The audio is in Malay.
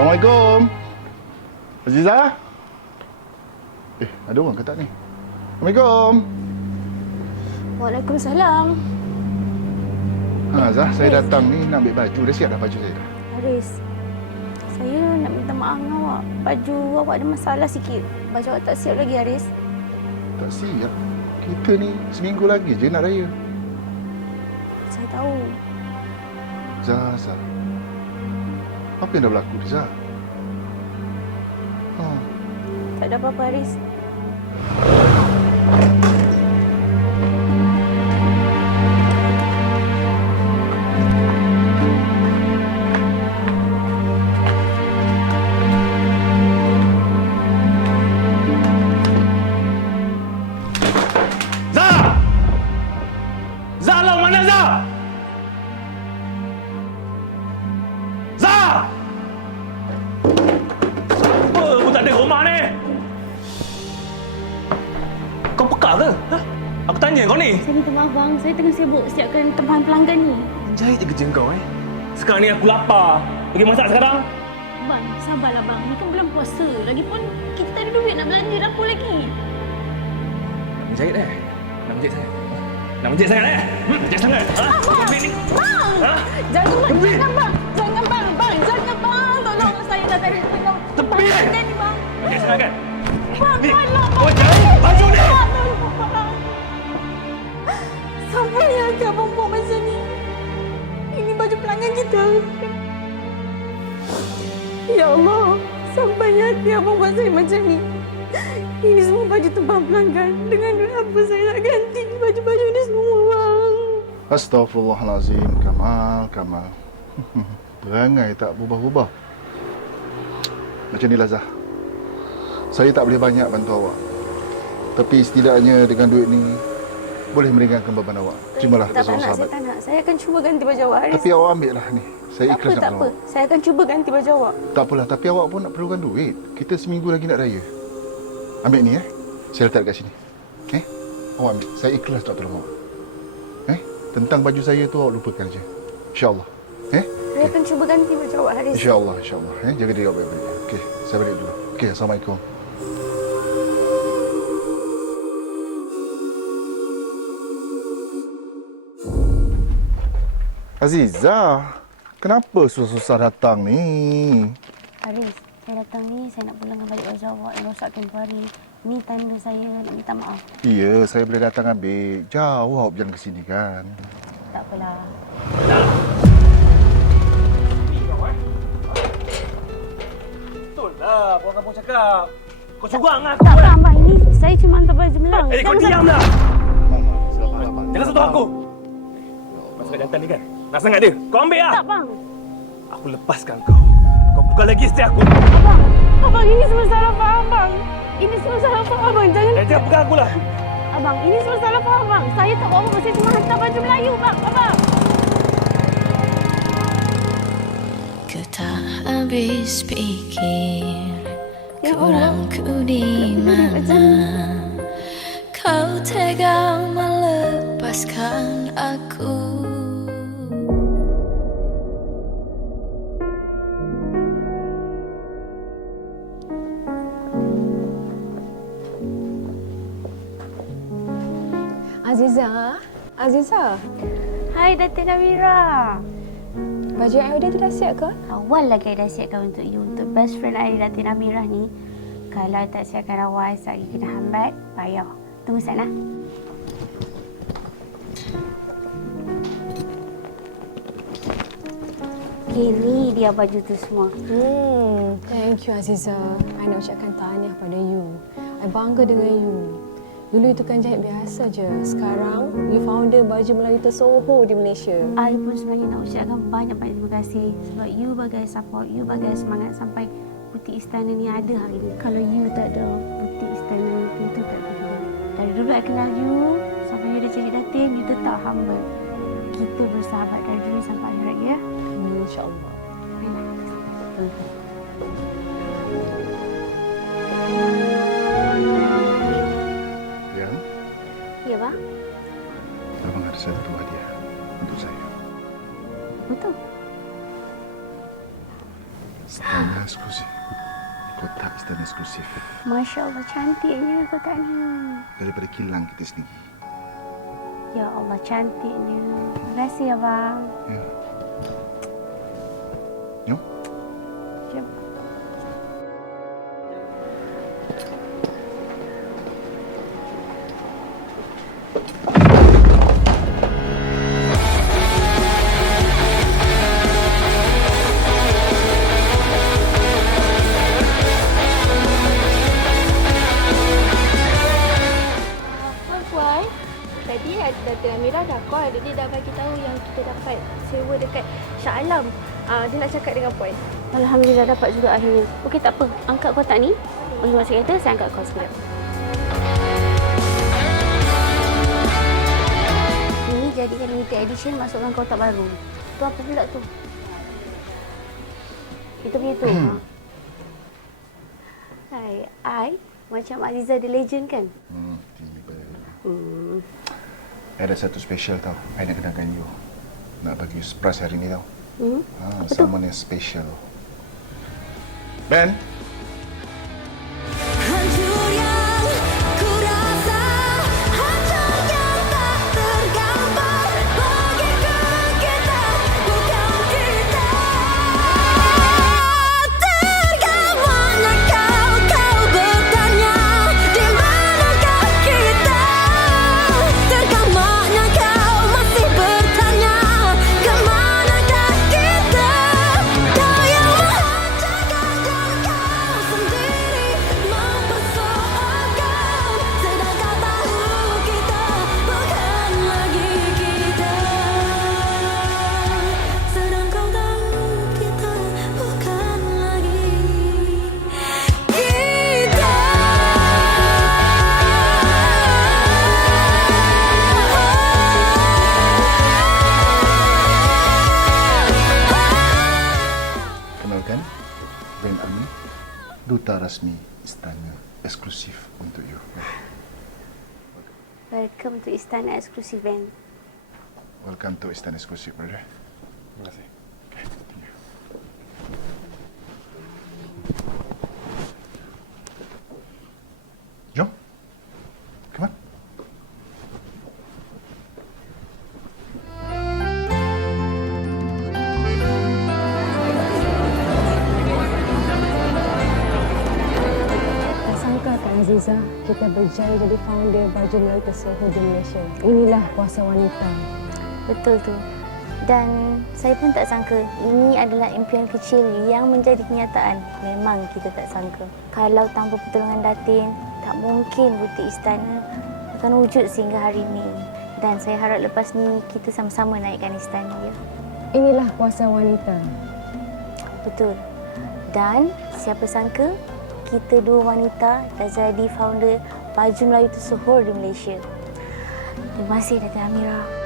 Assalamualaikum. Aziza? Eh, ada orang ke tak ni? Assalamualaikum. Waalaikumsalam. Ha, Zah, saya datang ni nak ambil baju. Dah siap dah baju saya dah? Haris, saya nak minta maaf dengan awak. Baju awak ada masalah sikit. Baju awak tak siap lagi, Haris. Tak siap. Kita ni seminggu lagi je nak raya. Saya tahu. Zah, Zah. Apa yang dah berlaku ni, Zah? Ha, Tak ada apa-apa, Haris. Kau peka ke? Ha? Aku tanya kau ni. Saya minta maaf, bang. Saya tengah sibuk siapkan tempahan pelanggan ni. Jahit je kerja kau eh. Sekarang ni aku lapar. Pergi masak sekarang. Bang, sabarlah, bang. Ni kan bulan puasa. Lagipun kita tak ada duit nak belanja dapur lagi. Nak menjahit eh? Nak menjahit sangat? Nak menjahit sangat eh? Hmm, menjahit sangat. Ha? Ambil ni. Bang! Ha? Jangan, bang. Tepi! Jangan, bang. Jangan, bang. Bang, jangan, bang. Tolong saya dah tadi. Tolong. Tepi! Pelanggan ni, bang. Menjahit sangat kan? Bang, tolong, bang. Kau jahit baju ni! Akan buat macam ni? Ini baju pelanggan kita. Ya Allah, sampai hati abang buat saya macam ni. Ini semua baju tumpang pelanggan. Dengan duit apa saya nak ganti baju-baju ni semua, bang? Astaghfirullahalazim. Kamal, Kamal. Perangai tak berubah-ubah. Macam ni lah, Zah. Saya tak boleh banyak bantu awak. Tapi setidaknya dengan duit ni, boleh meringankan beban awak. Terimalah tak nak, sahabat. saya tak nak. Saya akan cuba ganti baju awak, Haris. Tapi awak ambil lah ni. Saya tak ikhlas apa, tak apa. awak. Saya akan cuba ganti baju awak. Tak apalah, tapi awak pun nak perlukan duit. Kita seminggu lagi nak raya. Ambil ni eh. Saya letak dekat sini. Eh? Awak ambil. Saya ikhlas nak tolong awak. Eh? Tentang baju saya tu awak lupakan aja. InsyaAllah. Eh? Saya akan cuba ganti baju awak, Haris. InsyaAllah, insyaAllah. Eh? Jaga diri awak baik-baik. Okey, saya balik dulu. Okey, Assalamualaikum. Aziza, kenapa susah-susah datang ni? Haris, saya datang ni, saya nak pulangkan balik baju awak yang rosak tempoh hari. Ni tanda saya nak minta maaf. Ya, saya boleh datang ambil. Jauh awak berjalan ke sini kan? Tak apalah. Betul lah, orang kampung cakap. Kau curang lah aku Tak, bang. Ini saya cuma hantar baju melang. Eh, kau Jangan diam sampai- lah. Mama, sabar, sabar. Jangan sentuh aku. Masuk kat jantan ni kan? Nak sangat dia. Kau ambil lah. Tak, bang. Aku lepaskan kau. Kau buka lagi isteri aku. Abang, abang, ini semua salah faham, bang. Ini semua salah faham, abang. Jangan... Eh, jangan pegang aku lah. Abang, ini semua salah faham, bang. Saya tak buat apa-apa. Saya cuma hantar baju Melayu, bang. Abang. Ku tak habis pikir Ya Kurangku di mana Kau tega melepaskan Aziza, Hai, Datin Amira. baju yang order tu dah siap ke? Awal lagi I dah siapkan untuk you. Untuk best friend I, Datin Amirah ni. Kalau tak siapkan awal, saya kena hambat. Payah. Tunggu sana. Ini dia baju tu semua. Hmm, thank you Aziza. I nak ucapkan tahniah pada you. I bangga dengan you. Dulu itu kan jahit biasa je. Sekarang, you founder baju Melayu tersohor di Malaysia. I pun sebenarnya nak ucapkan banyak-banyak terima kasih sebab you bagai support, you bagai semangat sampai butik istana ni ada hari ni. Kalau you tak ada, butik istana ni tentu tak ada. Dari dulu I kenal you, sampai you dah jadi datin, you tetap humble. Kita bersahabat dari dulu sampai akhirat ya. Hmm, InsyaAllah. Yang, Masya Allah, cantiknya kotak ni. Daripada kilang kita sendiri. Ya Allah, cantiknya. Terima kasih, Abang. Ya. Jom. Jom. Puan, Datin Amira dah call. Dia dah bagi tahu yang kita dapat sewa dekat Shah Alam. Ah, dia nak cakap dengan Puan. Alhamdulillah dapat juga akhirnya. Okey, tak apa. Angkat kotak ni. Pergi masuk kereta, saya angkat kau sekejap. Ni jadikan limited edition, masukkan kotak baru. Tu apa pula tu? Itu punya tu. ha. Hai, I macam Aziza the Legend kan? Hmm, tiba. Hmm. Ada satu special tau. I nak kenalkan you. Nak bagi you surprise hari ni tau. Hmm? Ha, someone yang special. Ben, duta rasmi istana eksklusif untuk you. Welcome to Istana Eksklusif Band. Welcome to istana eksklusif, brother. Terima kasih. Kita berjaya jadi founder baju Melayu tersohor di Malaysia. Inilah kuasa wanita. Betul tu. Dan saya pun tak sangka ini adalah impian kecil yang menjadi kenyataan. Memang kita tak sangka. Kalau tanpa pertolongan Datin, tak mungkin butik istana akan wujud sehingga hari ini. Dan saya harap lepas ni kita sama-sama naikkan istana ya. Inilah kuasa wanita. Betul. Dan siapa sangka kita dua wanita dah jadi founder baju Melayu tersohor di Malaysia. Terima kasih Datin Amira.